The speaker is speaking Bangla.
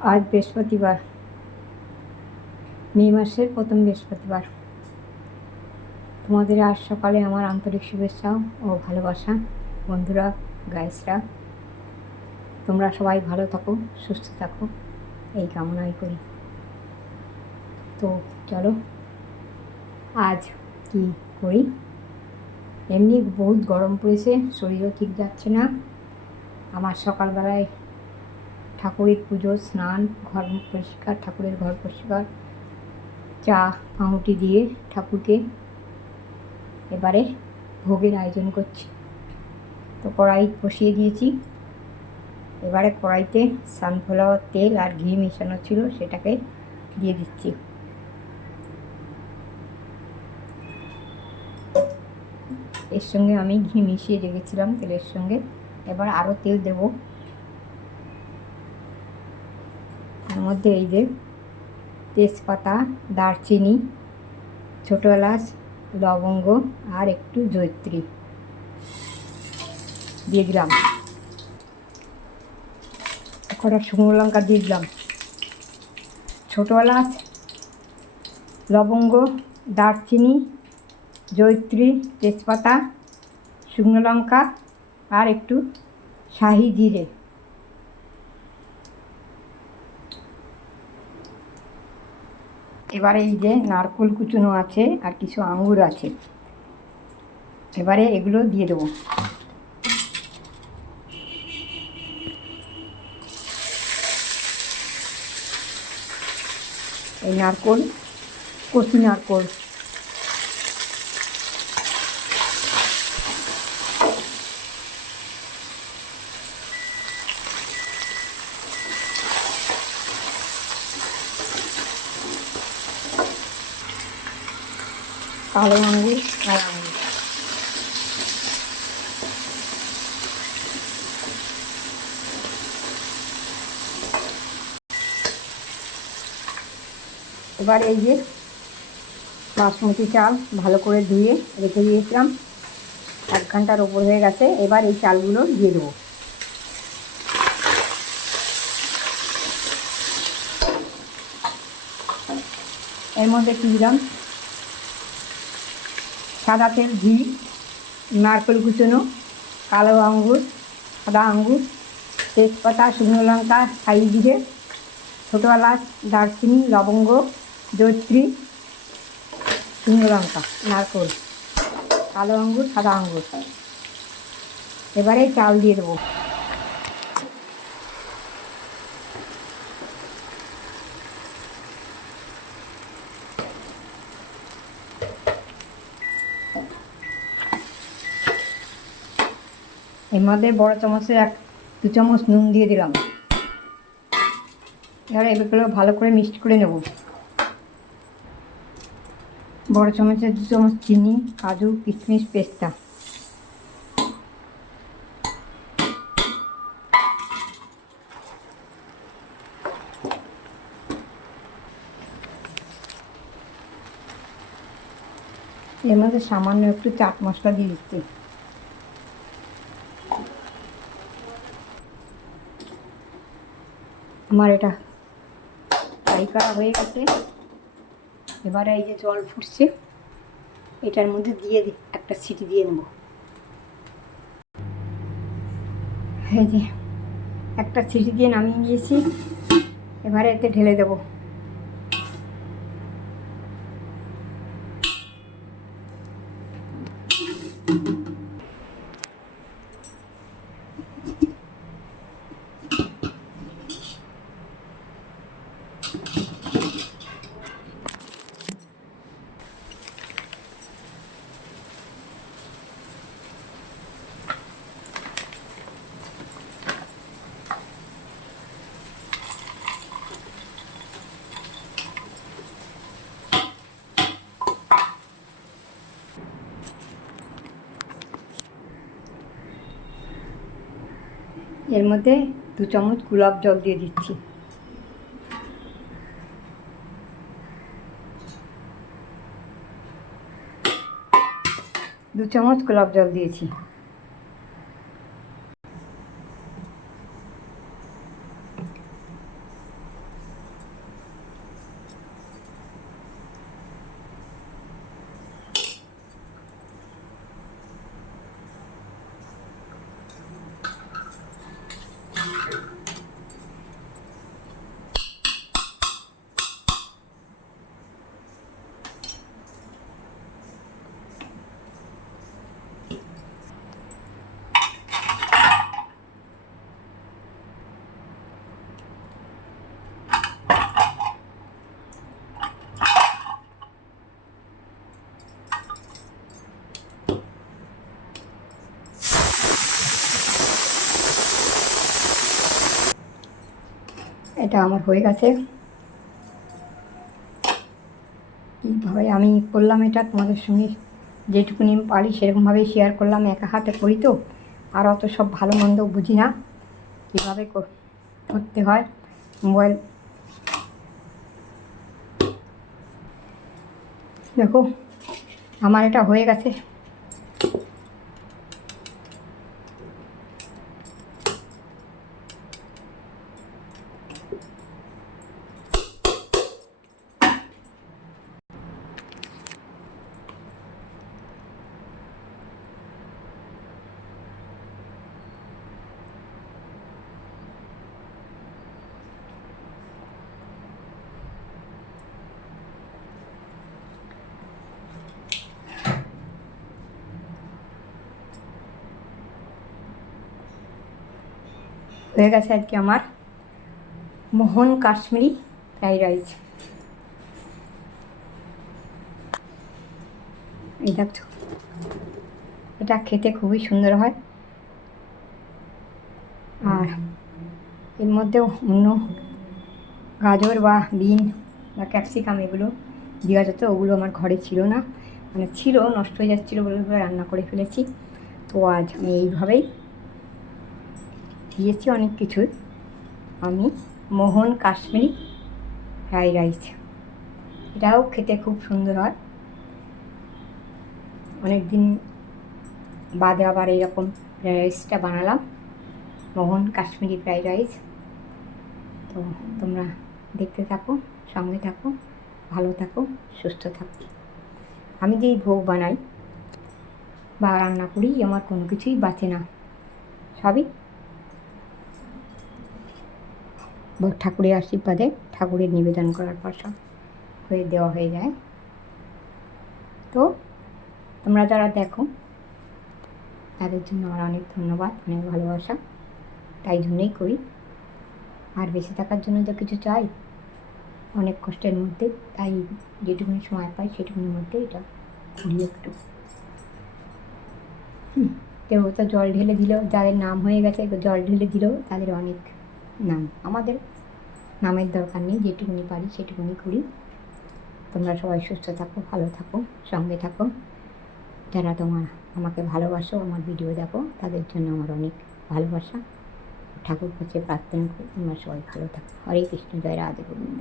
আজ বৃহস্পতিবার। মে মাসের প্রথম বৃহস্পতিবার। তোমাদের আজ সকালে আমার আন্তরিক শুভেচ্ছা ও ভালোবাসা। বন্ধুরা গায়েসরা তোমরা সবাই ভালো থাকো, সুস্থ থাকো। এই কামনাই করি। তো চলো, আজ কি করি? এমনি বহুত গরম পড়েছে, শরীরও ঠিক যাচ্ছে না। আমার সকালবেলায় ঠাকুরের পুজো, স্নান, ঘর পরিষ্কার, ঠাকুরের ঘর পরিষ্কার, চা, পাউরুটি দিয়ে ঠাকুরকে এবারে ভোগের আয়োজন করছি। তো কড়াই বসিয়ে দিয়েছি। এবারে কড়াইতে সানফ্লাওয়ার তেল আর ঘি মেশানো ছিল, সেটাকে দিয়ে দিচ্ছি। এর সঙ্গে আমি ঘি মিশিয়ে রেখেছিলাম তেলের সঙ্গে। এবার আরও তেল দেব। মধ্যে এই যে তেজপাতা, দারচিনি, ছোটো এলাচ, লবঙ্গ আর একটু জৈত্রী দিয়ে দিলাম। কটা শুকনো লঙ্কা দিয়ে দিলাম। ছোটো এলাচ, লবঙ্গ, দারচিনি জৈত্রী তেজপাতা, শুকনো লঙ্কা আর একটু শাহি জিরে। এবারে এই যে নারকোল কুচুনো আছে আর কিছু আঙুর আছে। এবারে এগুলো দিয়ে দেবো। এই নারকোল কচি নারকোল। কালো আঙ্গুর। আর আঙ্গুর এবার এই যে বাসমতি চাল ভালো করে ধুয়ে রেখে দিয়েছিলাম। এক ঘণ্টার ওপর হয়ে গেছে। এবার এই চালগুলো দিয়ে দেবো। এর মধ্যে কী দিলাম? সাদা তেল, ঘি, নারকেল কুচনো, কালো আঙ্গুর, সাদা আঙ্গুর, তেজপাতা, শুকনো লঙ্কা ছাই জিরে ছোটো এলাচ দারচিনি, লবঙ্গ জৈত্রী শুকনো লঙ্কা, নারকেল, কালো আঙ্গুর, সাদা আঙ্গুর। এবারে চাল দিয়ে দেবো। এর মধ্যে বড় চামচে এক, দু চামচ নুন দিয়ে দিলাম। এবার এগুলো ভালো করে মিক্সড করে নেব। বড় চামচে দু চামচ চিনি, কাজু, কিশমিশ, পেস্তা। এর মধ্যে সামান্য একটু চাট মশলা দিয়ে দিচ্ছি। আমার এটা ফ্রাই করা হয়ে গেছে। এবারে এই যে জল ফুটছে, এটার মধ্যে দিয়ে একটা সিটি দিয়ে নেব। এই যে একটা সিটি দিয়ে নামিয়ে নিয়েছি, এবারে এতে ঢেলে দেবো। এর মধ্যে দু চামচ গোলাপ জল দিয়ে দিচ্ছি। দু চামচ গোলাপ জল দিয়েছি। এটা আমার হয়ে গেছে। কীভাবে আমি করলাম এটা, তোমাদের সঙ্গে যেটুকুনি পারি সেরকমভাবেই শেয়ার করলাম, একা হাতে করি তো। আর অত সব ভালো মন্দ বুঝি না, কীভাবে করতে হয়। মোবাইল দেখো, আমার এটা হয়ে গেছে। হয়ে গেছে আজকে আমার মোহন কাশ্মীরি ফ্রাইড রাইস। এই দেখছ, এটা খেতে খুবই সুন্দর হয়। আর এর মধ্যেও অন্য গাজর বা বিন বা ক্যাপসিকাম এগুলো দেওয়া যেত, ওগুলো আমার ঘরে ছিল না। মানে ছিল, নষ্ট হয়ে যাচ্ছিল বলে রান্না করে ফেলেছি। তো আজ আমি এইভাবেই দিয়েছি অনেক কিছুই। আমি মোহন কাশ্মীরি ফ্রাইড রাইস। এটাও খেতে খুব সুন্দর হয়। অনেক দিন বাদে আবার এইরকম ফ্রাইড রাইসটা বানালাম, মোহন কাশ্মীরি ফ্রাইড রাইস। তো তোমরা দেখতে থাকো, সঙ্গে থাকো, ভালো থাকো, সুস্থ থাকো। আমি যেই ভোগ বানাই বা রান্না করি, আমার কোনো কিছুই বাঁচে না। সবই বা ঠাকুরের আশীর্বাদে ঠাকুরের নিবেদন করার পর সব হয়ে দেওয়া হয়ে যায়। তো তোমরা যারা দেখো, তাদের জন্য আমার অনেক ধন্যবাদ, অনেক ভালোবাসা। তাই জন্যই করি। আর বেঁচে থাকার জন্য তো কিছু চাই, অনেক কষ্টের মধ্যে, তাই যেটুকুনি সময় পাই সেটুকুনির মধ্যে এটা করি একটু। কেউ তো জল ঢেলে দিল, যাদের নাম হয়ে গেছে জল ঢেলে দিল, তাদের অনেক নাম আমাদের নামের দরকার নেই, যেটুকুনি পারি সেটুকুনি করি। তোমরা সবাই সুস্থ থাকো, ভালো থাকো, সঙ্গে থাকো। যারা তোমার আমাকে ভালোবাসো, আমার ভিডিও দেখো, তাদের জন্য আমার অনেক ভালোবাসা। ঠাকুর কাছে প্রার্থনা করি তোমরা সবাই ভালো থাকো। হরে কৃষ্ণ, জয় রাধে গোবিন্দ।